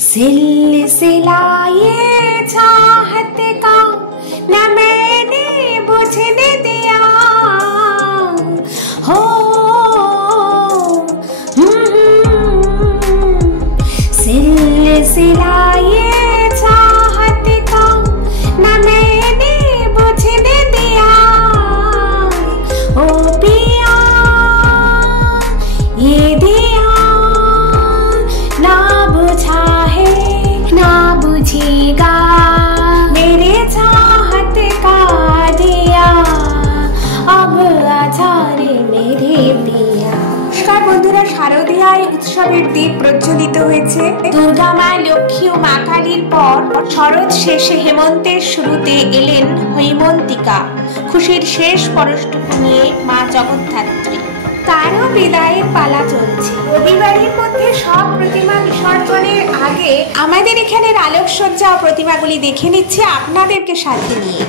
सिलसिला ये चाहत का न मैंने बुझने दिया हो। सिलसिला ये चाहत का न मैंने बुझने दिया ओ पिया, ये दिया ना बुझा है ना बुझेगा मेरे चाहत का दिया, अब आधारे मेरे पिया। नमस्कार बंधुरा, शारदीयाय उत्सवेर दीप प्रज्वलित হয়েছে। দুর্গা মা, লক্ষ্মী ও মা কালীর পর শরৎ শেষে হেমন্তের শুরুতে এলেন হৈমন্তিকা। খুশির শেষ পরশটুকু নিয়ে মা জগদ্ধাত্রী, তারও বিদায়ের পালা চলছে। রবিবারের মধ্যে সব প্রতিমা বিসর্জনের আগে আমাদের এখানের আলোকসজ্জা ও প্রতিমাগুলি দেখে নিচ্ছে আপনাদেরকে সাথে নিয়ে।